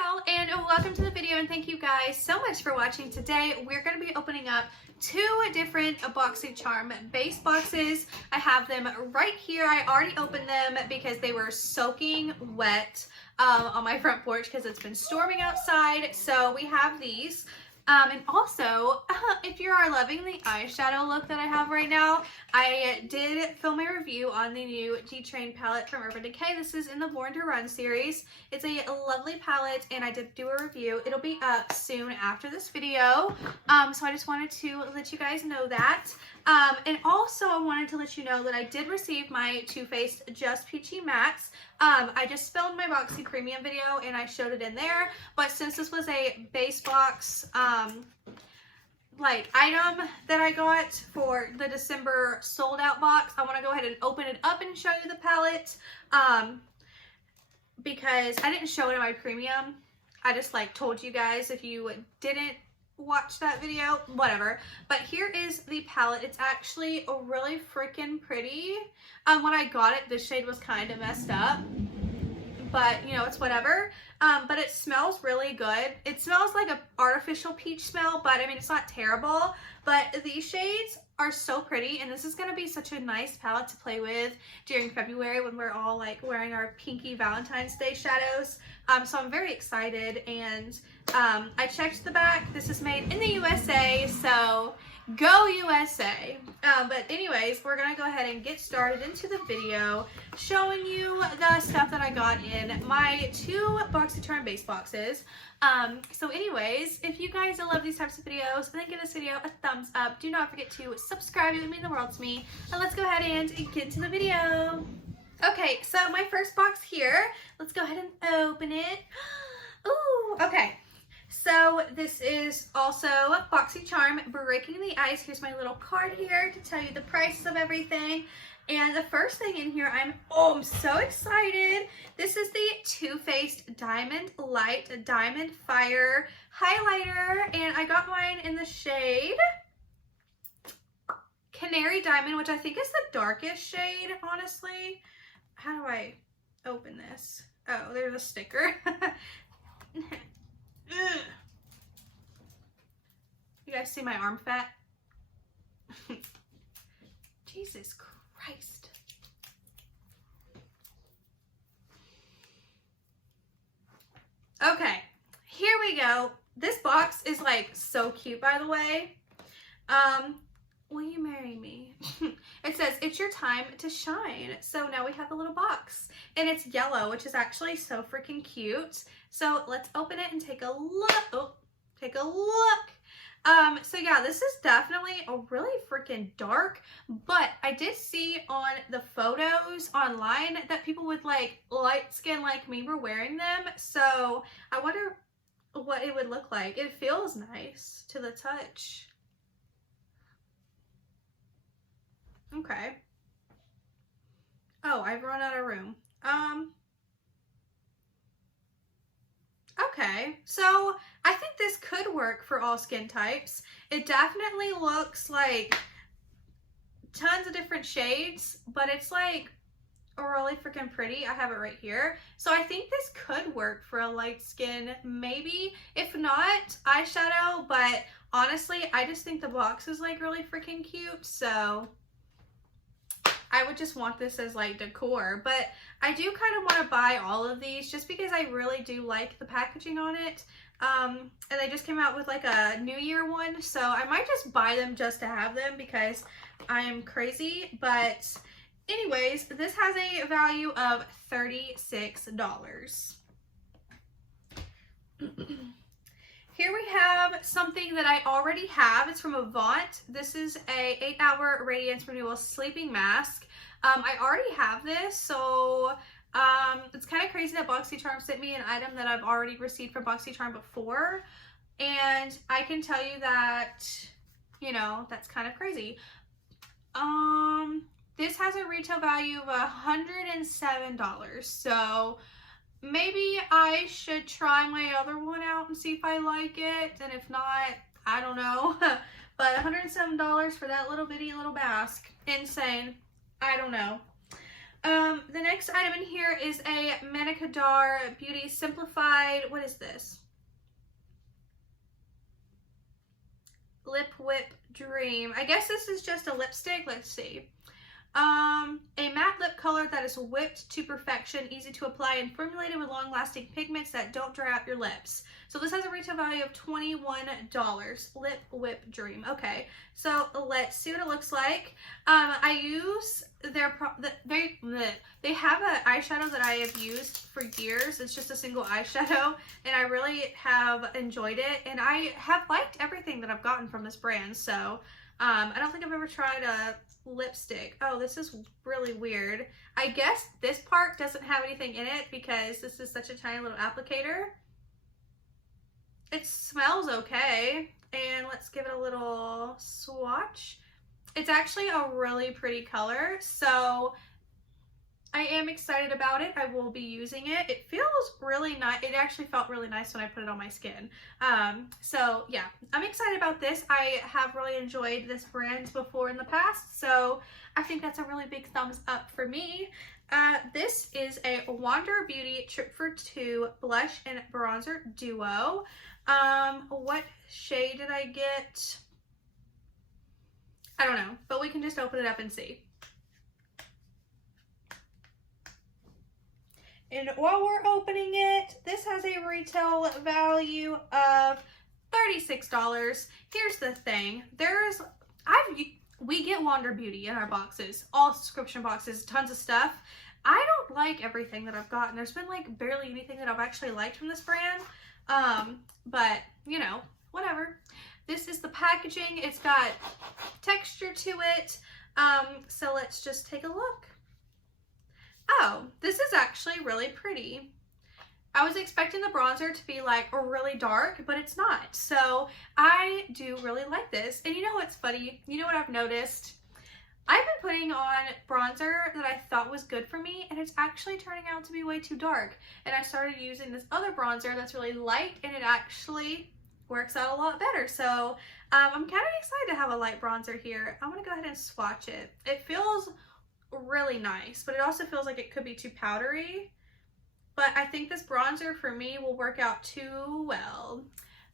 y'all, and welcome to the video, and thank you guys so much for watching. Today we're going to be opening up two different Boxycharm base boxes. I have them right here. I already opened them because they were soaking wet on my front porch because it's been storming outside. So we have these. And also, if you are loving the eyeshadow look that I have right now, I did film a review on the new G-Train palette from Urban Decay. This is in the Born to Run series. It's a lovely palette, and I did do a review. It'll be up soon after this video. So I just wanted to let you guys know that. And also, I wanted to let you know that I did receive my Too Faced Just Peachy Mattes. I just filmed my Boxy Premium video and I showed it in there, but since this was a base box like item that I got for the December sold out box, I want to go ahead and open it up and show you the palette because I didn't show it in my premium. I just like told you guys if you didn't watch that video, whatever. But here is the palette. It's actually really freaking pretty. When I got it, this shade was kind of messed up, but you know, it's whatever. But it smells really good. It smells like an artificial peach smell, but I mean, it's not terrible. But these shades are so pretty, and this is going to be such a nice palette to play with during February when we're all like wearing our pinky Valentine's Day shadows. So I'm very excited, and I checked the back. This is made in the USA, so go USA. But anyways, we're gonna go ahead and get started into the video showing you the stuff that I got in my two Boxycharm base boxes. So anyways, if you guys love these types of videos, then give this video a thumbs up. Do not forget to subscribe. It would mean the world to me. And let's go ahead and get into the video. Okay, so my first box here, let's go ahead and open it. Ooh, okay. So this is also Boxycharm Breaking the Ice. Here's my little card here to tell you the prices of everything. And the first thing in here, I'm so excited. This is the Too Faced Diamond Light Diamond Fire highlighter, and I got mine in the shade Canary Diamond, which I think is the darkest shade, honestly. How do I open this? Oh, there's a sticker. You guys see my arm fat? Jesus Christ. Okay, here we go. This box is like so cute, by the way. Will you marry me? It says, it's your time to shine. So now we have the little box, and it's yellow, which is actually so freaking cute. So let's open it and take a look. Oh, take a look. So yeah, this is definitely a really freaking dark, but I did see on the photos online that people with like light skin like me were wearing them. So I wonder what it would look like. It feels nice to the touch. Okay. Oh, I've run out of room. Okay, so I think this could work for all skin types. It definitely looks like tons of different shades, but it's like really freaking pretty. I have it right here. So I think this could work for a light skin, maybe. If not, eyeshadow, but honestly, I just think the box is like really freaking cute, so I would just want this as like decor. But I do kind of want to buy all of these just because I really do like the packaging on it. And they just came out with like a New Year one, so I might just buy them just to have them because I am crazy. But anyways, this has a value of $36. Here we have something that I already have. It's from Avant. This is a 8-hour Radiance Renewal Sleeping Mask. I already have this, so it's kind of crazy that Boxycharm sent me an item that I've already received from Boxycharm before. And I can tell you that, you know, that's kind of crazy. This has a retail value of $107, so maybe I should try my other one out and see if I like it, and if not, I don't know. But $107 for that little bitty little mask, insane. I don't know. The next item in here is a Manicadar Beauty Simplified, what is this? Lip Whip Dream. I guess this is just a lipstick. Let's see. A matte lip color that is whipped to perfection, easy to apply, and formulated with long-lasting pigments that don't dry out your lips. So this has a retail value of $21. Lip Whip Dream. Okay, so let's see what it looks like. I use their they have an eyeshadow that I have used for years. It's just a single eyeshadow, and I really have enjoyed it, and I have liked everything that I've gotten from this brand. So I don't think I've ever tried a lipstick. Oh, this is really weird. I guess this part doesn't have anything in it because this is such a tiny little applicator. It smells okay, and let's give it a little swatch. It's actually a really pretty color, so I am excited about it. I will be using it. It feels really nice. It actually felt really nice when I put it on my skin. So yeah, I'm excited about this. I have really enjoyed this brand before in the past, so I think that's a really big thumbs up for me. This is a Wander Beauty Trip for Two Blush and Bronzer Duo. What shade did I get? I don't know, but we can just open it up and see. And while we're opening it, this has a retail value of $36. Here's the thing. We get Wander Beauty in our boxes, all subscription boxes, tons of stuff. I don't like everything that I've gotten. There's been like barely anything that I've actually liked from this brand. But you know, whatever. This is the packaging. It's got texture to it. So let's just take a look. Oh, this is actually really pretty. I was expecting the bronzer to be like really dark, but it's not. So I do really like this. And you know what's funny? You know what I've noticed? I've been putting on bronzer that I thought was good for me, and it's actually turning out to be way too dark. And I started using this other bronzer that's really light, and it actually works out a lot better. So I'm kind of excited to have a light bronzer here. I'm gonna go ahead and swatch it. It feels really nice, but it also feels like it could be too powdery. But I think this bronzer for me will work out too well.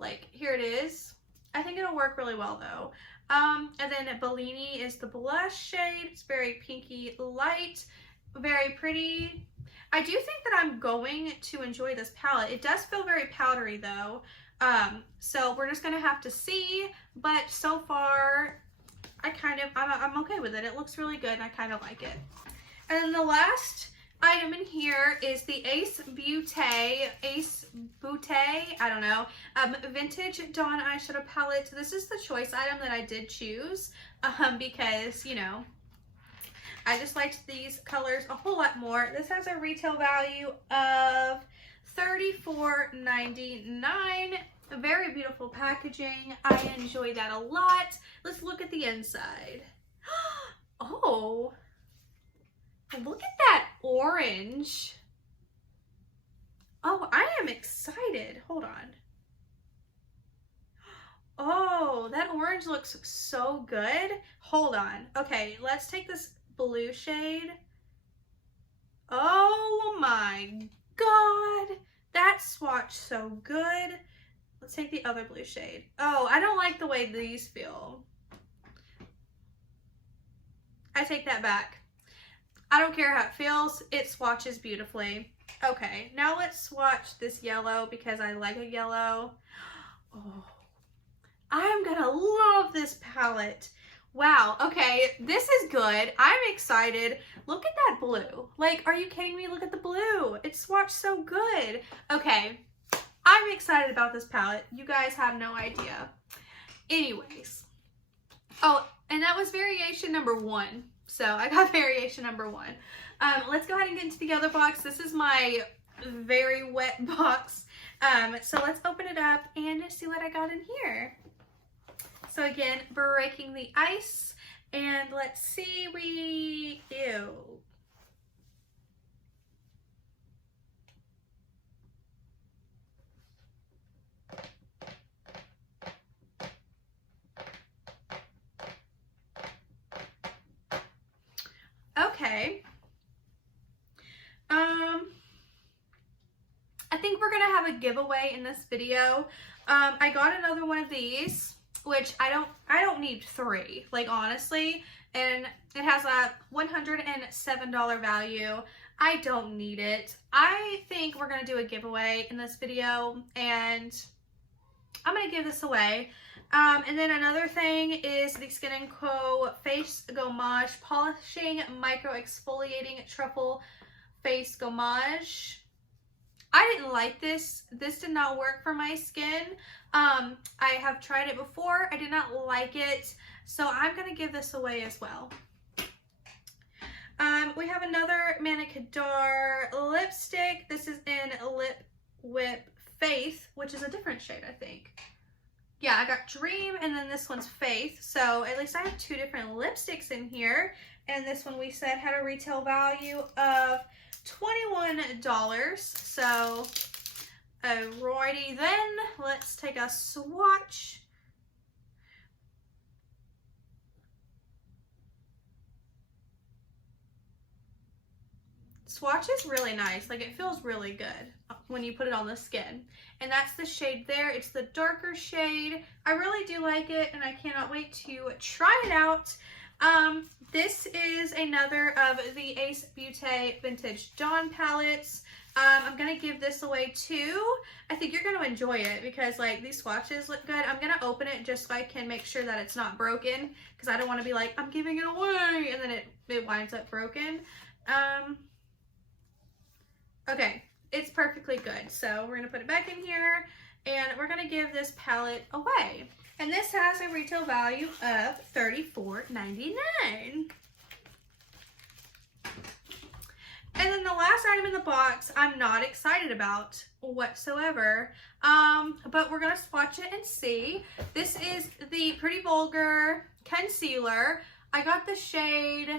Like, here it is. I think it'll work really well though. And then Bellini is the blush shade. It's very pinky light, very pretty. I do think that I'm going to enjoy this palette. It does feel very powdery though. So we're just gonna have to see, but so far I'm okay with it. It looks really good and I kind of like it. And then the last item in here is the Ace Beauty, I don't know, Vintage Dawn Eyeshadow Palette. This is the choice item that I did choose because, you know, I just liked these colors a whole lot more. This has a retail value of $34.99. Very beautiful packaging. I enjoy that a lot. Let's look at the inside. Oh, look at that orange. Oh, I am excited. Hold on. Oh, that orange looks so good. Hold on. Okay, let's take this blue shade. Oh my God. That swatched so good. Let's take the other blue shade. Oh, I don't like the way these feel. I take that back. I don't care how it feels. It swatches beautifully. Okay, now let's swatch this yellow because I like a yellow. Oh, I'm gonna love this palette. Wow, okay, this is good. I'm excited. Look at that blue. Like, are you kidding me? Look at the blue. It swatched so good. Okay, I'm excited about this palette. You guys have no idea. Anyways. Oh, and that was variation number 1. So I got variation number 1. Let's go ahead and get into the other box. This is my very wet box. So let's open it up and see what I got in here. So again, breaking the ice, and let's see, ew. Okay, gonna have a giveaway in this video. I got another one of these, which I don't need 3, like honestly, and it has a $107 value. I don't need it. I think we're gonna do a giveaway in this video, and I'm gonna give this away. And then another thing is the Skin & Co. Face Gommage Polishing Micro Exfoliating Truffle Face Gommage. I didn't like this. This did not work for my skin. I have tried it before. I did not like it. So I'm going to give this away as well. We have another Manicadar lipstick. This is in Lip Whip Faith, which is a different shade, I think. Yeah, I got Dream, and then this one's Faith. So at least I have 2 different lipsticks in here. And this one we said had a retail value of $21. So, alrighty then, let's take a swatch. Swatch is really nice. Like, it feels really good when you put it on the skin. And that's the shade there. It's the darker shade. I really do like it, and I cannot wait to try it out. This is another of the Ace Beauty Vintage Dawn palettes. I'm going to give this away too. I think you're going to enjoy it because like these swatches look good. I'm going to open it just so I can make sure that it's not broken, because I don't want to be like, I'm giving it away, and then it winds up broken. Okay, it's perfectly good. So we're going to put it back in here, and we're going to give this palette away. And this has a retail value of $34.99. And then the last item in the box, I'm not excited about whatsoever. But we're going to swatch it and see. This is the Pretty Vulgar Concealer. I got the shade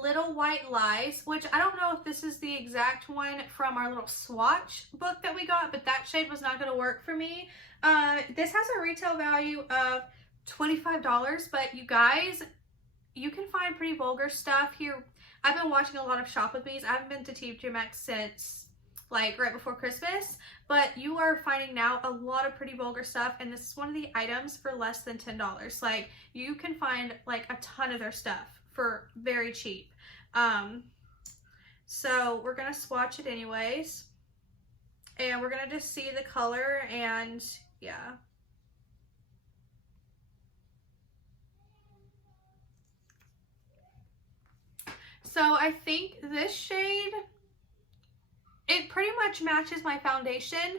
Little White Lies, which I don't know if this is the exact one from our little swatch book that we got, but that shade was not going to work for me. This has a retail value of $25, but you guys, you can find Pretty Vulgar stuff here. I've been watching a lot of Shop With Me's. I haven't been to TJ Maxx since like right before Christmas, but you are finding now a lot of Pretty Vulgar stuff, and this is one of the items for less than $10. Like, you can find like a ton of their stuff for very cheap. So we're gonna swatch it anyways, and we're gonna just see the color, and yeah. So I think this shade, it pretty much matches my foundation,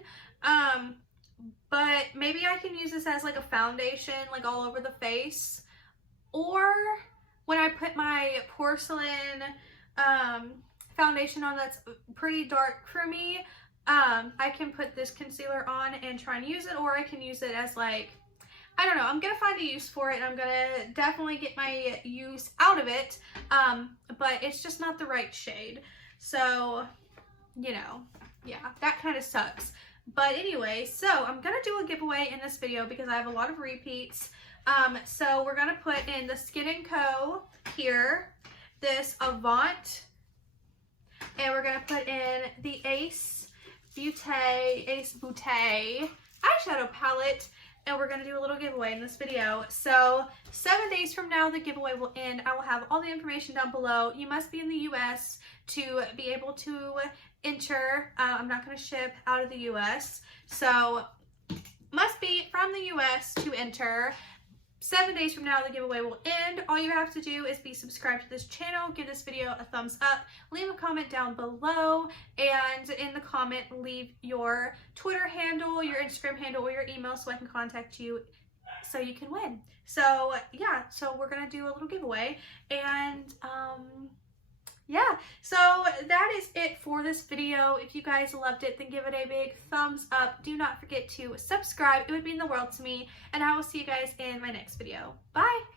but maybe I can use this as like a foundation, like all over the face, or when I put my porcelain foundation on that's pretty dark for me, I can put this concealer on and try and use it, or I can use it as like, I don't know, I'm gonna find a use for it, and I'm gonna definitely get my use out of it, but it's just not the right shade. So, you know, yeah, that kind of sucks. But anyway, so I'm gonna do a giveaway in this video because I have a lot of repeats. So we're gonna put in the Skin & Co. here, this Avant, and we're gonna put in the Ace Beauty eyeshadow palette, and we're gonna do a little giveaway in this video. So 7 days from now, the giveaway will end. I will have all the information down below. You must be in the US to be able to enter. I'm not gonna ship out of the US, so must be from the US to enter. 7 days from now, the giveaway will end. All you have to do is be subscribed to this channel, give this video a thumbs up, leave a comment down below, and in the comment, leave your Twitter handle, your Instagram handle, or your email so I can contact you so you can win. So yeah, so we're gonna do a little giveaway, and yeah, so that is it for this video. If you guys loved it, then give it a big thumbs up. Do not forget to subscribe. It would mean the world to me, and I will see you guys in my next video. Bye!